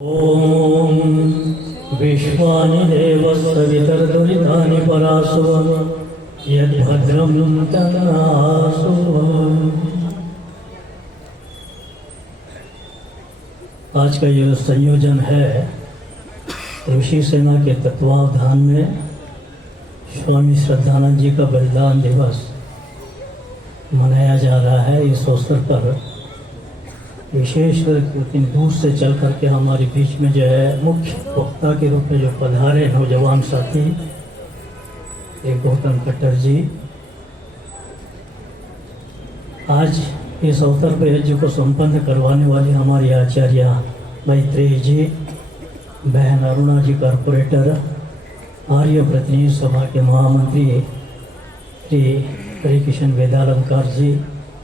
ओम विश्वानि देवस्तवितर्दुरितानि परासुव यद्भद्रं तन्नासु। आज का यह संयोजन है ऋषि सेना के तत्वावधान में स्वामी श्रद्धानंद जी का बलिदान दिवस मनाया जा रहा है। इस अवसर पर विशेषकर कुछ दूर से चल करके हमारे बीच में जो है मुख्य वक्ता के रूप में जो पधारे नौजवान साथी एक गौतम कट्टर जी, आज इस अवसर पर यज्ञ को संपन्न करवाने वाले हमारे आचार्य मैत्रेय जी, बहन अरुणा जी कॉर्पोरेटर, आर्य प्रतिनिधि सभा के महामंत्री श्री हरिकिशन वेदालंकार जी,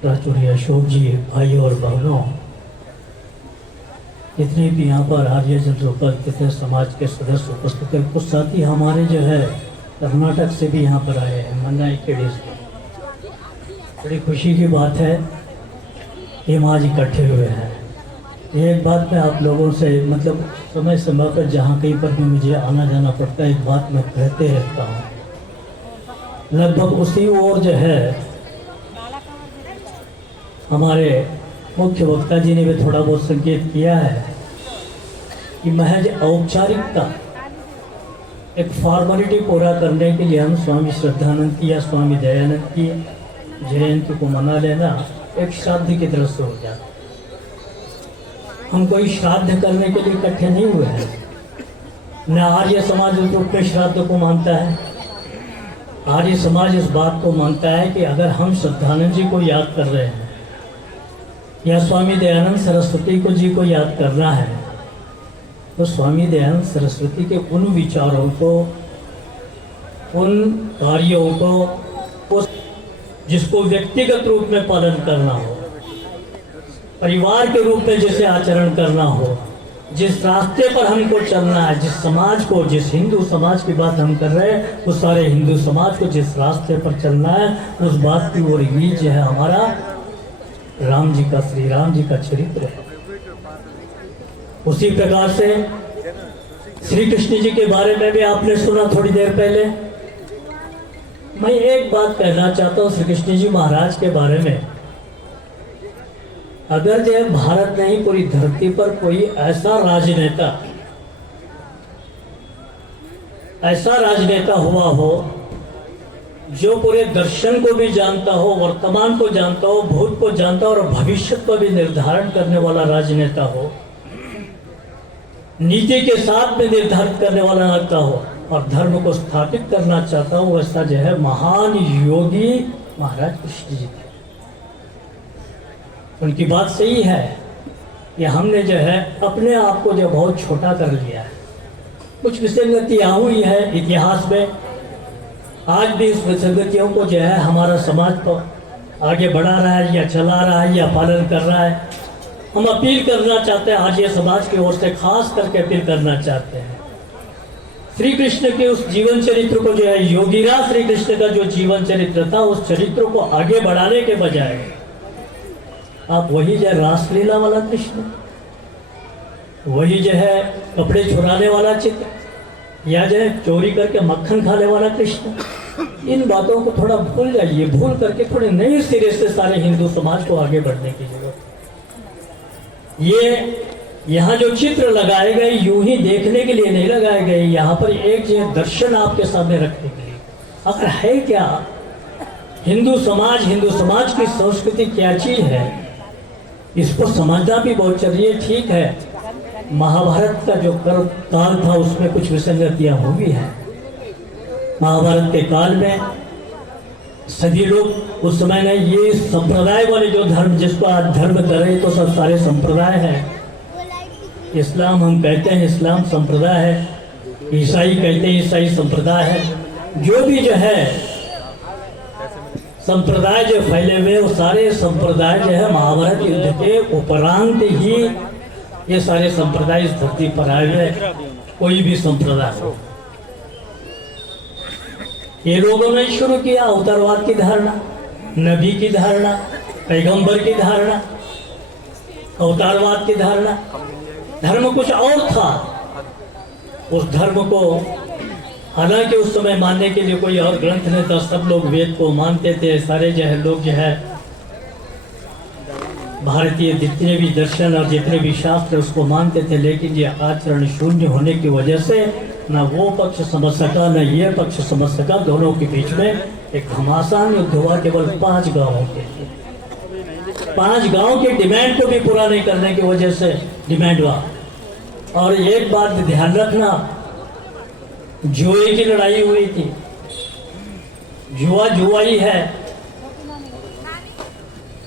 प्राचुर्य अशोक जी, भाई और बहनों, जितने भी यहाँ पर आर्य जन उपस्थित समाज के सदस्य उपस्थित हैं, कुछ साथी हमारे जो है कर्नाटक से भी यहाँ पर आए हैं, मन्नाई केडी से। बड़ी खुशी की बात है ये आज इकट्ठे हुए हैं। एक बात मैं आप लोगों से मतलब समय समय पर जहाँ कहीं पर भी मुझे आना जाना पड़ता है, एक बात मैं कहते रहता हूँ। लगभग उसी ओर जो है हमारे मुख्य वक्ता जी ने भी थोड़ा बहुत संकेत किया है कि महज औपचारिकता, एक फॉर्मेलिटी पूरा करने के लिए हम स्वामी श्रद्धानंद की या स्वामी दयानंद की जयंती को मना लेना एक श्राद्ध की तरह से हो जाता। हम कोई श्राद्ध करने के लिए इकट्ठे नहीं हुए हैं। न आर्य समाज उस रूप में श्राद्ध को मानता है। आर्य समाज इस बात को मानता है कि अगर हम श्रद्धानंद जी को याद कर रहे हैं या स्वामी दयानंद सरस्वती को जी को याद करना है, तो स्वामी दयानंद सरस्वती के उन विचारों को, उन कार्यों को, जिसको व्यक्तिगत रूप में पालन करना हो, परिवार के रूप में जिसे आचरण करना हो, जिस रास्ते पर हमको चलना है, जिस समाज को, जिस हिंदू समाज की बात हम कर रहे हैं, उस सारे हिंदू समाज को जिस रास्ते पर चलना है, उस बात की ओर ही जो है हमारा राम जी का, श्री राम जी का चरित्र है। उसी प्रकार से श्री कृष्ण जी के बारे में भी आपने सुना थोड़ी देर पहले। मैं एक बात कहना चाहता हूँ श्री कृष्ण जी महाराज के बारे में। अगर जो है भारत नहीं पूरी धरती पर कोई ऐसा राजनेता हुआ हो जो पूरे दर्शन को भी जानता हो, वर्तमान को जानता हो, भूत को जानता हो और भविष्य को भी निर्धारण करने वाला राजनेता हो, नीति के साथ में निर्धारित करने वाला नेता हो और धर्म को स्थापित करना चाहता हो, वैसा जो है महान योगी महाराज कृष्ण जी थे। उनकी बात सही है कि हमने जो है अपने आप को जो बहुत छोटा कर लिया है। कुछ विसंगतियां हुई है इतिहास में, आज भी इस विसंगतियों को जो है हमारा समाज तो आगे बढ़ा रहा है या चला रहा है या पालन कर रहा है। हम अपील करना चाहते हैं, आज ये समाज की ओर से खास करके अपील करना चाहते हैं, श्री कृष्ण के उस जीवन चरित्र को जो है, योगीराज श्री कृष्ण का जो जीवन चरित्र था, उस चरित्र को आगे बढ़ाने के बजाय आप वही जो है रासलीला वाला कृष्ण, वही जो है कपड़े चुराने वाला चित्र, या जो है चोरी करके मक्खन खाने वाला कृष्ण, इन बातों को थोड़ा भूल जाइए। भूल करके थोड़े नए सिरे से सारे हिंदू समाज को आगे बढ़ने की जरूरत। ये यहाँ जो चित्र लगाए गए यूं ही देखने के लिए नहीं लगाए गए, यहाँ पर एक जो दर्शन आपके सामने रखने के लिए। अगर है क्या हिंदू समाज की संस्कृति क्या चीज है, इसको समझना भी बहुत चाहिए। ठीक है, महाभारत का जो काल था उसमें कुछ विसंगतियां हुई हैं। महाभारत के काल में सभी लोग उस समय ने ये संप्रदाय वाले जो धर्म, जिसको आज धर्म करे तो सब सारे संप्रदाय हैं। इस्लाम हम कहते हैं इस्लाम संप्रदाय है, ईसाई कहते हैं ईसाई संप्रदाय है। जो भी जो है संप्रदाय जो फैले हुए, वो सारे संप्रदाय जो है महाभारत युद्ध के उपरांत ही ये सारे संप्रदाय इस धरती पर आए हुए। कोई भी संप्रदाय हो, ये लोगों ने शुरू किया अवतारवाद की धारणा, नबी की धारणा, पैगंबर की धारणा, अवतारवाद की धारणा, धर्म कुछ और था। उस धर्म को हालांकि उस समय मानने के लिए कोई और ग्रंथ नहीं था, सब लोग वेद को मानते थे, सारे जो है लोग जो है भारतीय जितने भी दर्शन और जितने भी शास्त्र उसको मानते थे, लेकिन ये आचरण शून्य होने की वजह से न वो पक्ष समझ सका न ये पक्ष समझ सका। दोनों के बीच में एक घमासान युद्ध हुआ, केवल 5 गांवों के, 5 गांव के डिमांड को भी पूरा नहीं करने की वजह से डिमांड हुआ। और एक बात ध्यान रखना, जुए की लड़ाई हुई थी। जुआ जुआ ही है।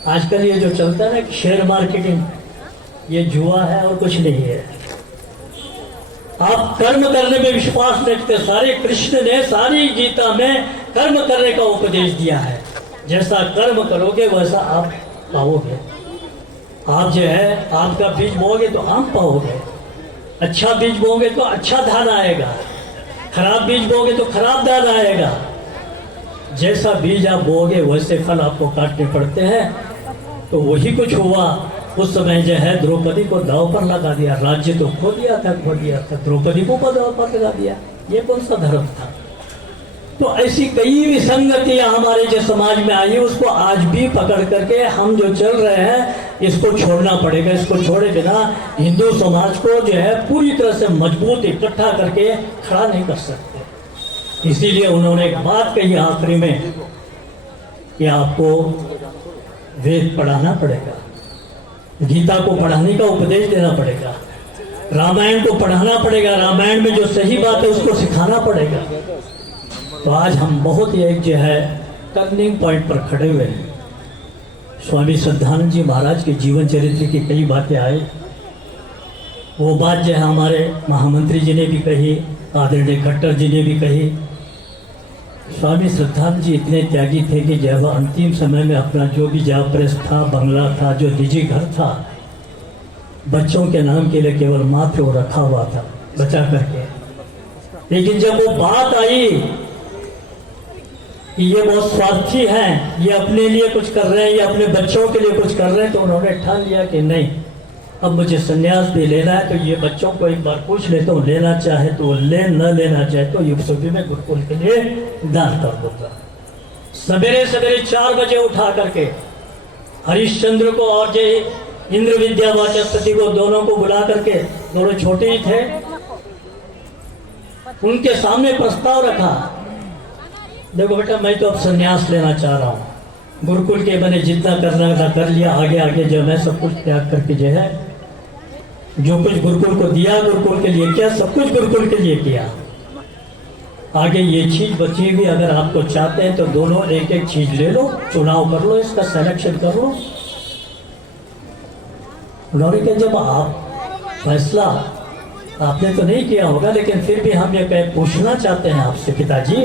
आजकल ये जो चलता है ना शेयर मार्केटिंग, ये जुआ है और कुछ नहीं है। आप कर्म करने में विश्वास रखते, सारे कृष्ण ने सारी गीता में कर्म करने का उपदेश दिया है। जैसा कर्म करोगे वैसा आप पाओगे। आप जो है आपका बीज बोओगे तो आम पाओगे, अच्छा बीज बोओगे तो अच्छा धान आएगा, खराब बीज बोओगे तो खराब धान आएगा। जैसा बीज आप बोओगे वैसे फल आपको काटने पड़ते हैं। तो वही कुछ हुआ। उस समय जो है द्रौपदी को दांव पर लगा दिया, राज्य तो खो दिया था, द्रौपदी को दांव पर लगा दिया। ये कौन सा धर्म था? तो ऐसी कई विसंगतियां हमारे जो समाज में आई, उसको आज भी पकड़ करके हम जो चल रहे हैं इसको छोड़ना पड़ेगा। इसको छोड़े बिना हिंदू समाज को जो है पूरी तरह से मजबूत इकट्ठा करके खड़ा नहीं कर सकते। इसीलिए उन्होंने एक बात कही आखिरी में कि आपको वेद पढ़ाना पड़ेगा, गीता को पढ़ाने का उपदेश देना पड़ेगा, रामायण को पढ़ाना पड़ेगा, रामायण में जो सही बात है उसको सिखाना पड़ेगा। तो आज हम बहुत ही एक जो है टर्निंग पॉइंट पर खड़े हुए हैं। स्वामी श्रद्धानंद जी महाराज के जीवन चरित्र की कई बातें आई। वो बात जो है हमारे महामंत्री जी ने भी कही, आदरणीय खट्टर जी ने भी कही। स्वामी श्रद्धानंद जी इतने त्यागी थे कि जब अंतिम समय में अपना जो भी जहाँ प्रेस था, बंगला था, जो निजी घर था, बच्चों के नाम के लिए केवल मात्र वो रखा हुआ था बचा करके। लेकिन जब वो बात आई कि ये बहुत स्वार्थी हैं, ये अपने लिए कुछ कर रहे हैं, ये अपने बच्चों के लिए कुछ कर रहे हैं, तो उन्होंने ठान लिया कि नहीं, अब मुझे संन्यास भी लेना है। तो ये बच्चों को एक बार पूछ लेता हूँ, लेना चाहे तो ले, न लेना चाहे तो युग में गुरुकुल के लिए दान कर दूंगा। सवेरे सवेरे 4 बजे उठा करके हरिश्चंद्र को और जो इंद्र विद्या वाचस्पति को, दोनों को बुला करके, दोनों छोटे ही थे, उनके सामने प्रस्ताव रखा, देखो बेटा मैं तो अब संन्यास लेना चाह रहा हूँ, गुरुकुल के मैंने जितना करना था कर लिया, आगे आगे जो मैं सब कुछ त्याग करके जो है जो कुछ गुरुकुल को दिया, गुरुकुल के लिए किया, सब कुछ गुरुकुल के लिए किया। आगे ये चीज बची हुई, अगर आपको चाहते हैं तो दोनों एक एक चीज ले लो, चुनाव कर लो, इसका सिलेक्शन कर लो। उन्होंने कहा जब आप फैसला आपने तो नहीं किया होगा, लेकिन फिर भी हम ये पूछना चाहते हैं आपसे पिताजी,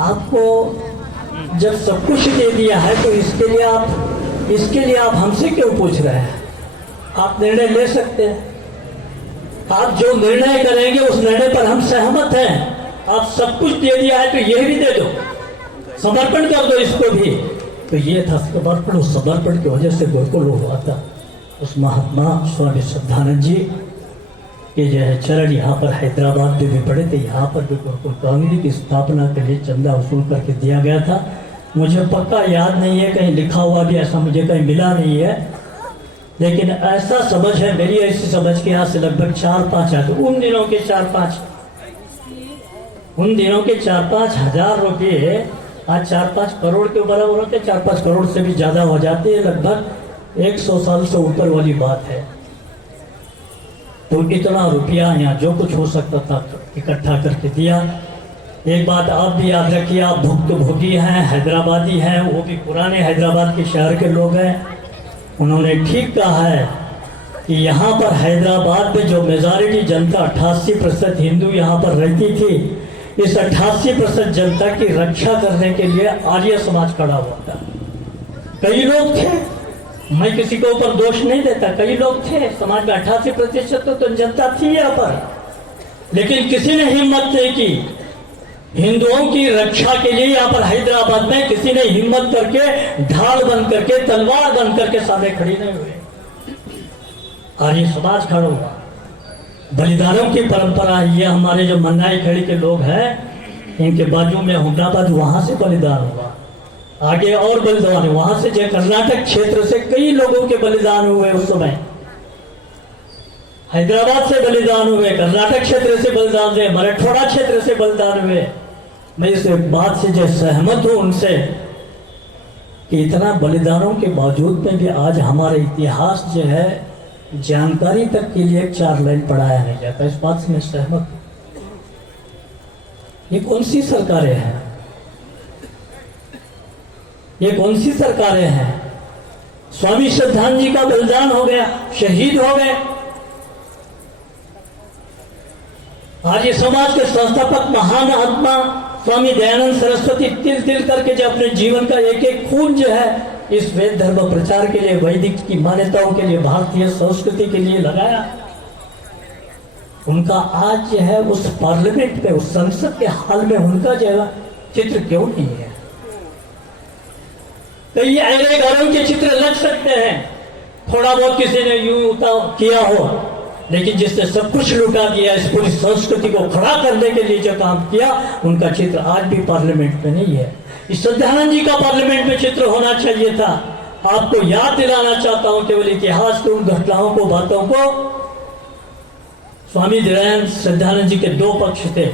आपको जब सब कुछ दे दिया है तो इसके लिए आप हमसे क्यों पूछ रहे हैं? आप निर्णय ले सकते हैं, आप जो निर्णय करेंगे उस निर्णय पर हम सहमत हैं। आप सब कुछ दे दिया है तो यह भी दे दो, समर्पण कर दो इसको भी। तो ये था समर्पण, उस समर्पण की वजह से गुरुकुल हुआ था। उस महात्मा स्वामी श्रद्धानंद जी के जो है चरण यहाँ पर हैदराबाद में भी पड़े थे। यहाँ पर भी गुरुकुल कांगड़ी की स्थापना के लिए चंदा वसूल करके दिया गया था। मुझे पक्का याद नहीं है, कहीं लिखा हुआ भी ऐसा मुझे कहीं मिला नहीं है, लेकिन ऐसा समझ है मेरी, ऐसी समझ के यहाँ से लगभग 4-5 आते, उन दिनों के 4-5 हजार रुपये आज 4-5 करोड़ के बराबर होते, 4-5 करोड़ से भी ज्यादा हो जाते हैं, लगभग 100 साल से ऊपर वाली बात है। तो इतना रुपया यहाँ जो कुछ हो सकता था इकट्ठा करके दिया। एक बात आप भी याद रखिए, आप भुक्तभोगी हैं, हैदराबादी हैं, वो भी पुराने हैदराबाद के शहर के लोग हैं। उन्होंने ठीक कहा है कि यहाँ पर हैदराबाद में जो मेजॉरिटी जनता 88% हिंदू यहाँ पर रहती थी, इस 88% जनता की रक्षा करने के लिए आर्य समाज खड़ा हुआ था। कई लोग थे, मैं किसी के ऊपर दोष नहीं देता, कई लोग थे समाज में, 88% तो जनता थी यहाँ पर, लेकिन किसी ने हिम्मत नहीं की हिंदुओं की रक्षा के लिए यहाँ पर हैदराबाद में किसी ने हिम्मत करके, ढाल बन करके, तलवार बन करके सामने खड़ी नहीं हुए। आर्य समाज खड़ा हुआ। बलिदानों की परंपरा है। ये हमारे जो मन्नाई खेड़ी के लोग हैं, इनके बाजू में हुमनाबाद, वहां से बलिदान हुआ। आगे और बलिदान है वहां से, जो कर्नाटक क्षेत्र से कई लोगों के बलिदान हुए उस समय। हैदराबाद से बलिदान हुए, कर्नाटक क्षेत्र से बलिदान हुए, मराठवाड़ा क्षेत्र से बलिदान हुए। मैं इस बात से जो सहमत हूं उनसे कि इतना बलिदानों के बावजूद में भी आज हमारा इतिहास जो है जानकारी तक के लिए 4 लाइन पढ़ाया नहीं जाता। इस बात से मैं सहमत हूं। ये कौन सी सरकारें हैं? ये कौन सी सरकारें हैं? स्वामी श्रद्धानंद जी का बलिदान हो गया, शहीद हो गए। आर्य समाज के संस्थापक महान आत्मा स्वामी दयानंद सरस्वती तिल तिल करके जो अपने जीवन का एक एक खून जो है इस वेद धर्म प्रचार के लिए, वैदिक की मान्यताओं के लिए, भारतीय संस्कृति के लिए लगाया। उनका आज जो है उस पार्लियामेंट में, उस संसद के हाल में उनका जो है चित्र क्यों नहीं है? कई ऐसे घरों के चित्र लग सकते हैं, थोड़ा बहुत किसी ने यूं किया हो, लेकिन जिसने सब कुछ लुटा दिया, इस पूरी संस्कृति को खड़ा करने के लिए जो काम किया, उनका चित्र आज भी पार्लियामेंट में नहीं है। इस श्रद्धानंद जी का पार्लियामेंट में चित्र होना चाहिए था। आपको याद दिलाना चाहता हूं केवल इतिहास के उन घटनाओं को, बातों को। स्वामी दयानंद श्रद्धानंद जी के 2 पक्ष थे।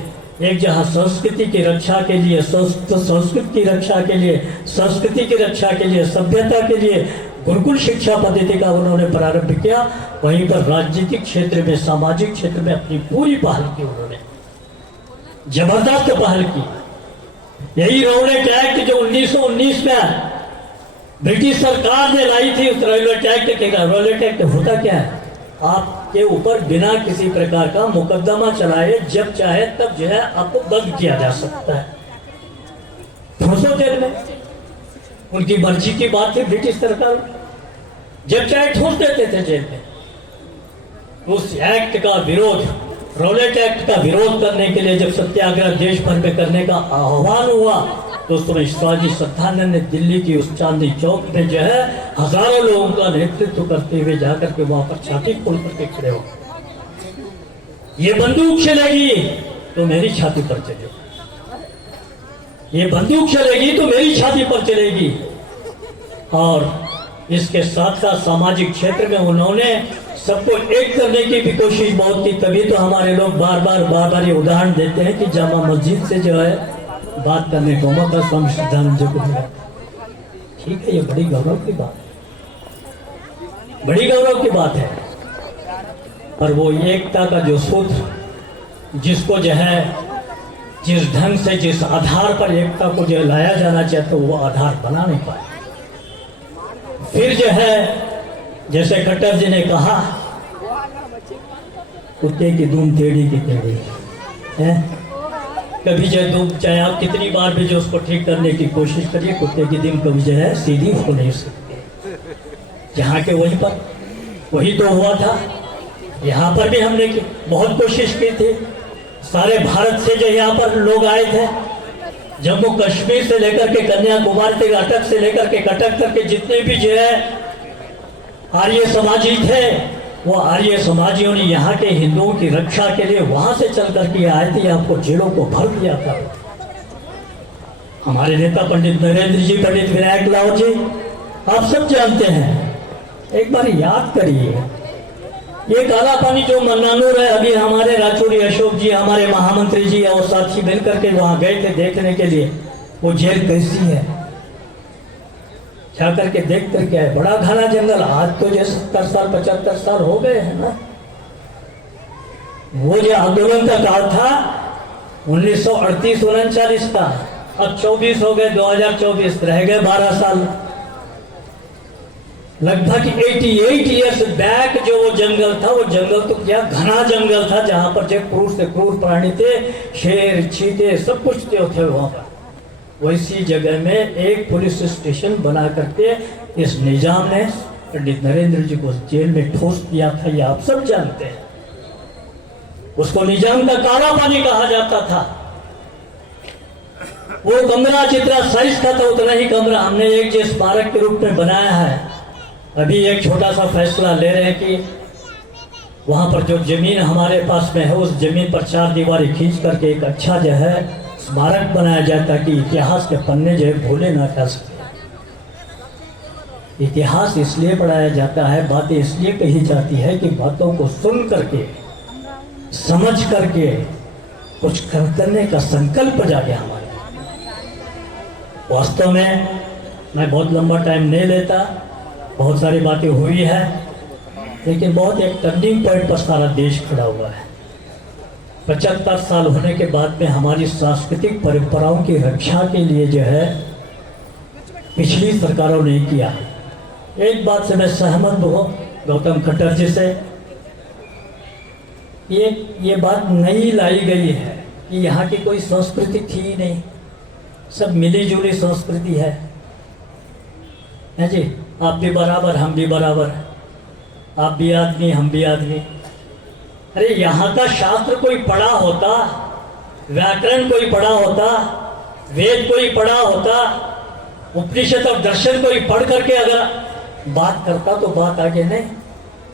एक जहां संस्कृति की रक्षा के लिए, संस्कृत की रक्षा के लिए, संस्कृति की रक्षा के लिए, सभ्यता के लिए गुरुकुल शिक्षा पद्धति का उन्होंने प्रारंभ किया। वहीं पर राजनीतिक क्षेत्र में, सामाजिक क्षेत्र में अपनी पूरी पहल की उन्होंने, जबरदस्त पहल की। यही रौलेट एक्ट जो 1919 में ब्रिटिश सरकार ने लाई थी, उस रौलेट एक्ट के, रौलेट एक्ट होता क्या है? आपके ऊपर बिना किसी प्रकार का मुकदमा चलाए जब चाहे तब जो है आपको बंद किया जा सकता है, ठोसो जेल में। उनकी मर्जी की बात थी ब्रिटिश सरकार, जब चाहे ठोस देते थे जेल में। उस एक्ट का विरोध, रौलेट एक्ट का विरोध करने के लिए जब सत्याग्रह देश भर में करने का आह्वान हुआ, तो उस समय स्वामी श्रद्धानंद ने दिल्ली की उस चांदनी चौक में जो है हजारों लोगों का नेतृत्व करते हुए जाकर के वहां पर छाती खोल करके खड़े हो, ये बंदूक चलेगी तो मेरी छाती पर चलेगी, ये बंदूक चलेगी तो मेरी छाती पर चलेगी। और इसके साथ साथ सामाजिक क्षेत्र में उन्होंने सबको एक करने की भी कोशिश बहुत की। तभी तो हमारे लोग बार बार ये उदाहरण देते हैं कि जामा मस्जिद से जो है बात करने को मौका स्वामी श्रद्धानंद जी को मिला। ठीक है, ये बड़ी गौरव की बात है, बड़ी गौरव की बात है। पर वो एकता का जो सूत्र, जिसको जो है, जिस ढंग से, जिस आधार पर एकता को जो लाया जाना चाहते, वो आधार बना नहीं पाए। फिर जो है, जैसे खट्टर जी ने कहा, कुत्ते की धूम टेढ़ी की टेढ़ी है। कभी जो दुम, चाहे आप कितनी बार भी जो उसको ठीक करने की कोशिश करिए, कुत्ते की दिन कभी जो है सीधी हो नहीं सकती। जहाँ के वहीं पर वही तो हुआ था। यहाँ पर भी हमने बहुत कोशिश की थी। सारे भारत से जो यहाँ पर लोग आए थे, जम्मू कश्मीर से लेकर के कन्याकुमारी तक, अटक से लेकर के कटक तक के जितने भी जो है आर्य समाजी थे, वो आर्य समाजियों ने यहाँ के हिंदुओं की रक्षा के लिए वहां से चल करके आए थे, आपको जेलों को भर दिया था। हमारे नेता पंडित नरेंद्र जी, पंडित विनायक लाल जी, आप सब जानते हैं। एक बार याद करिए, ये काला पानी जो मन्नानूर है, अभी हमारे राचौरी अशोक जी, हमारे महामंत्री जी और साथी मिलकर के वहां गए थे देखने के लिए वो जेल कैसी है। जाकर के देख करके आए, बड़ा घना जंगल। आज तो जो 70 साल 75 साल हो गए हैं ना। वो जो आंदोलन का काल था 1938-39 का, अब 24 हो गए, 2024 रह गए 12 साल। लगभग 88 इयर्स बैक जो वो जंगल था, वो जंगल तो क्या घना जंगल था, जहां पर जो क्रूर से क्रूर प्राणी थे, शेर, चीते, सब कुछ थे वहां पर। वैसी जगह में एक पुलिस स्टेशन बना करके इस निजाम ने पंडित नरेंद्र जी को जेल में ठोस दिया था, ये आप सब जानते हैं। उसको निजाम का काला पानी कहा जाता था। वो कमरा जितना साइज का था उतना ही कमरा हमने एक जो स्मारक के रूप में बनाया है। अभी एक छोटा सा फैसला ले रहे हैं कि वहाँ पर जो जमीन हमारे पास में है उस जमीन पर 4 दीवारें खींच करके एक अच्छा जो है स्मारक बनाया जाए, ताकि इतिहास के पन्ने जो है भूले ना जा सके। इतिहास इसलिए पढ़ाया जाता है, बातें इसलिए कही जाती है कि बातों को सुन करके, समझ करके कुछ करने का संकल्प जागे हमारे। वास्तव में मैं बहुत लंबा टाइम नहीं लेता, बहुत सारी बातें हुई है, लेकिन बहुत एक टर्निंग पॉइंट पर सारा देश खड़ा हुआ है। 75 साल होने के बाद में हमारी सांस्कृतिक परंपराओं की रक्षा के लिए जो है पिछली सरकारों ने किया। एक बात से मैं सहमत हूँ गौतम खट्टर जी से, ये बात नई लाई गई है कि यहाँ की कोई संस्कृति थी ही नहीं, सब मिली जुली संस्कृति है जी। आप भी बराबर, हम भी बराबर, आप भी आदमी, हम भी आदमी। अरे यहाँ का शास्त्र कोई पढ़ा होता, व्याकरण कोई पढ़ा होता, वेद कोई पढ़ा होता, उपनिषद और दर्शन कोई पढ़ करके अगर बात करता तो बात आगे नहीं।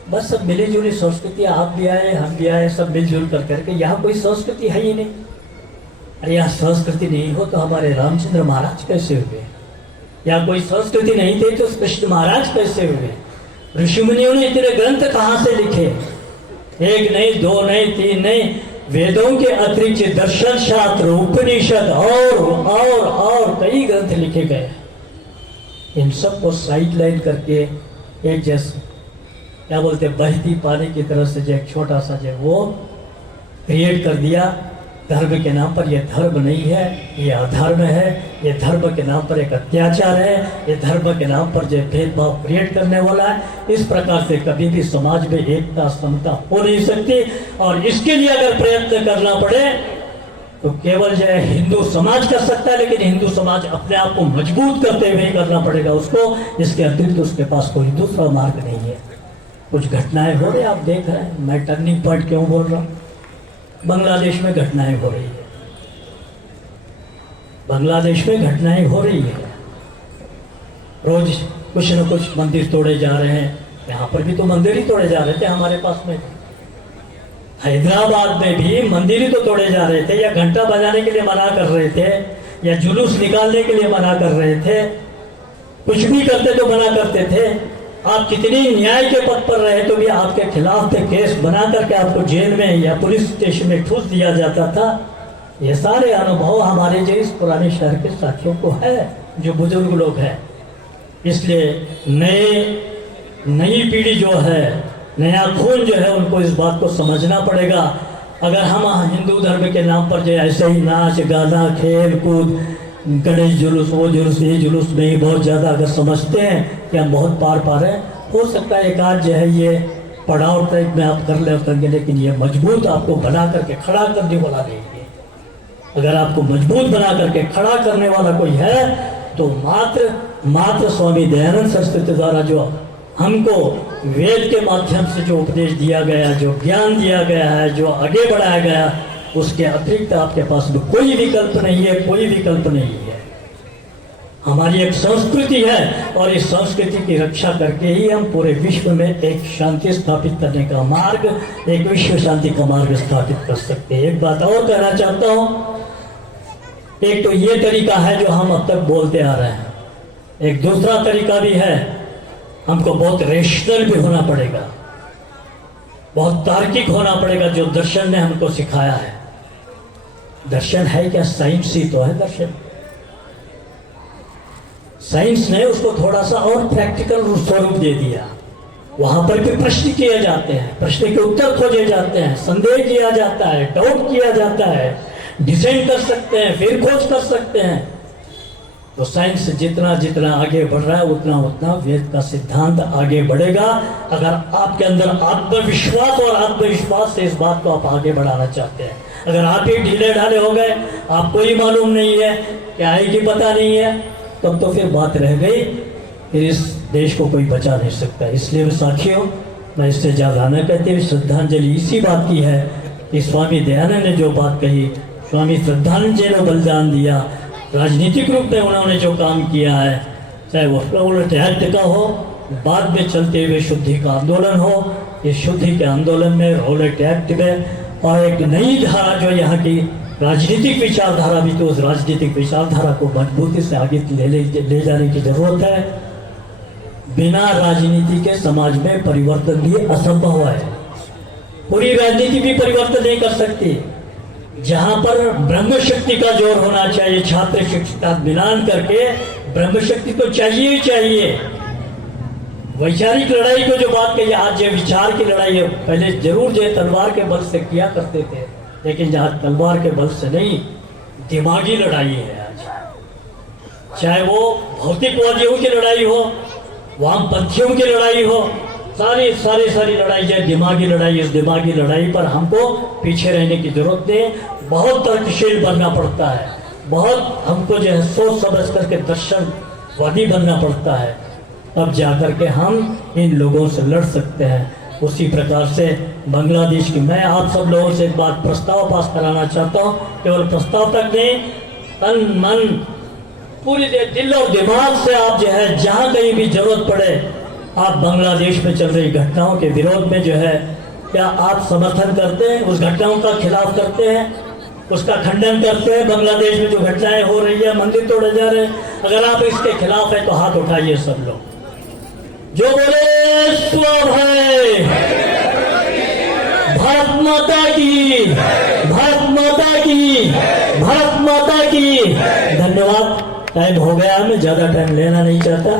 बस सब मिली जुली संस्कृति, आप भी आए, हम भी आए, सब मिलजुल कर करके। यहाँ कोई संस्कृति है ही नहीं। अरे यहाँ संस्कृति नहीं हो तो हमारे रामचंद्र महाराज कैसे हुए? यहाँ कोई संस्कृति नहीं थी तो कृष्ण महाराज कैसे हुए? ऋषि मुनियों ने इतने ग्रंथ कहाँ से लिखे? एक नहीं, दो नहीं, तीन नहीं, वेदों के अतिरिक्त दर्शन शास्त्र, उपनिषद और कई ग्रंथ लिखे गए। इन सब को साइड लाइन करके एक जैसे क्या बोलते बहती पानी की तरह से जो एक छोटा सा जो वो क्रिएट कर दिया धर्म के नाम पर। ये धर्म नहीं है, ये अधर्म है। ये धर्म के नाम पर एक अत्याचार है, ये धर्म के नाम पर जो भेदभाव क्रिएट करने वाला है। इस प्रकार से कभी भी समाज में एकता समता हो नहीं सकती। और इसके लिए अगर प्रयत्न करना पड़े तो केवल जो है हिंदू समाज कर सकता है, लेकिन हिंदू समाज अपने आप को मजबूत करते हुए करना पड़ेगा उसको। इसके अतिरिक्त उसके पास कोई दूसरा मार्ग नहीं है। कुछ घटनाएं हो रही, आप देख रहे हैं। मैं टर्निंग पॉइंट क्यों बोल रहा हूँ? बांग्लादेश में घटनाएं हो रही है, बांग्लादेश में घटनाएं हो रही है। रोज कुछ न कुछ मंदिर तोड़े जा रहे हैं। यहाँ पर भी तो मंदिर ही तोड़े जा रहे थे हमारे पास में। हैदराबाद में भी मंदिर ही तो तोड़े जा रहे थे, या घंटा बजाने के लिए मना कर रहे थे, या जुलूस निकालने के लिए मना कर रहे थे। कुछ भी करते तो मना करते थे। आप कितनी न्याय के पद पर रहे तो भी आपके खिलाफ पे केस बना करके आपको जेल में या पुलिस स्टेशन में ठूस दिया जाता था। ये सारे अनुभव हमारे जो इस पुराने शहर के साथियों को है, जो बुजुर्ग लोग हैं। इसलिए नई पीढ़ी जो है, नया खून जो है, उनको इस बात को समझना पड़ेगा। अगर हम हिंदू धर्म के नाम पर जो ऐसे ही नाच गाना खेल कूद, गणेश जुलूस, वो जुलूस, ये जुलूस में ही बहुत ज़्यादा अगर समझते हैं कि हम बहुत पार पा रहे हैं, हो सकता है एक आध जो है ये पड़ाव टाइप में आप कर लेंगे, लेकिन ये मजबूत आपको बना करके खड़ा करने वाला नहीं है। अगर आपको मजबूत बना करके खड़ा करने वाला कोई है तो मात्र स्वामी दयानंद सरस्वती द्वारा जो हमको वेद के माध्यम से जो उपदेश दिया गया, जो ज्ञान दिया गया है, जो आगे बढ़ाया गया, उसके अतिरिक्त आपके पास में कोई विकल्प नहीं है, कोई विकल्प नहीं है। हमारी एक संस्कृति है और इस संस्कृति की रक्षा करके ही हम पूरे विश्व में एक शांति स्थापित करने का मार्ग, एक विश्व शांति का मार्ग स्थापित कर सकते हैं। एक बात और कहना चाहता हूँ, एक तो ये तरीका है जो हम अब तक बोलते आ रहे हैं, एक दूसरा तरीका भी है। हमको बहुत रेशनल भी होना पड़ेगा, बहुत तार्किक होना पड़ेगा, जो दर्शन ने हमको सिखाया है। दर्शन है क्या? साइंस ही तो है दर्शन। साइंस ने उसको थोड़ा सा और प्रैक्टिकल स्वरूप दे दिया। वहां पर भी प्रश्न किए जाते हैं, प्रश्न के उत्तर खोजे जाते हैं, संदेह किया जाता है, डाउट किया जाता है, डिसाइड कर सकते हैं, फिर खोज कर सकते हैं। तो साइंस जितना जितना आगे बढ़ रहा है उतना उतना वेद का सिद्धांत आगे बढ़ेगा। अगर आपके अंदर आत्मविश्वास और आत्मविश्वास से इस बात को आप आगे बढ़ाना चाहते हैं। अगर आप ही ढीले ढाले हो गए, आपको ही मालूम नहीं है, क्या है कि पता नहीं है, तब तो फिर बात रह गई, फिर इस देश को कोई बचा नहीं सकता। इसलिए साथियों, मैं इससे ज़्यादा न कहते हुए श्रद्धांजलि इसी बात की है कि स्वामी दयानंद ने जो बात कही, स्वामी श्रद्धानंद जी ने बलिदान दिया, राजनीतिक रूप में उन्होंने जो काम किया है, चाहे वो फ्लोरेट एक्ट का हो, बाद में चलते हुए शुद्धि का आंदोलन हो, ये शुद्धि के आंदोलन में, रोलेट एक्ट में, और एक नई धारा जो यहाँ की राजनीतिक विचारधारा भी, तो उस राजनीतिक विचारधारा को मजबूती से आगे ले जाने की जरूरत है। बिना राजनीति के समाज में परिवर्तन भी असंभव है। पूरी राजनीति भी परिवर्तन नहीं कर सकती। जहां पर ब्रह्म शक्ति का जोर होना चाहिए, छात्र शिक्षक का मिलान करके ब्रह्म शक्ति तो चाहिए ही चाहिए। वैचारिक लड़ाई को जो बात कही, आज जो विचार की लड़ाई है, पहले जरूर जो तलवार के बल से किया करते थे, लेकिन जहाँ तलवार के बल से नहीं, दिमागी लड़ाई है आज। चाहे वो भौतिकवादियों की लड़ाई हो, वामपंथियों की लड़ाई हो, सारी लड़ाई जो दिमागी लड़ाई, इस दिमागी लड़ाई पर हमको पीछे रहने की जरूरत नहीं। बहुत तर्कशील बनना पड़ता है, बहुत हमको जो है सोच समझ करके दर्शनवादी बनना पड़ता है, तब जाकर के हम इन लोगों से लड़ सकते हैं। उसी प्रकार से बांग्लादेश की, मैं आप सब लोगों से एक बात प्रस्ताव पास कराना चाहता हूँ, केवल प्रस्ताव तक नहीं, तन मन पूरी दिल और दिमाग से आप जो है जहाँ कहीं भी जरूरत पड़े, आप बांग्लादेश में चल रही घटनाओं के विरोध में जो है, क्या आप समर्थन करते हैं, उस घटनाओं का खिलाफ करते हैं, उसका खंडन करते हैं? बांग्लादेश में जो घटनाएं हो रही है, मंदिर तोड़े जा रहे हैं, अगर आप इसके खिलाफ है तो हाथ उठाइए सब लोग, जो बोले स्व है। भारत माता की, भारत माता की, भारत माता की। धन्यवाद। टाइम हो गया, मैं ज्यादा टाइम लेना नहीं चाहता।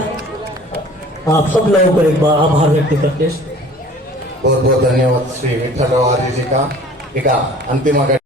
आप सब लोगों को एक बार आभार व्यक्त करते। बहुत बहुत धन्यवाद श्री विठ्ठलराव आर्य जी का। इका अंतिम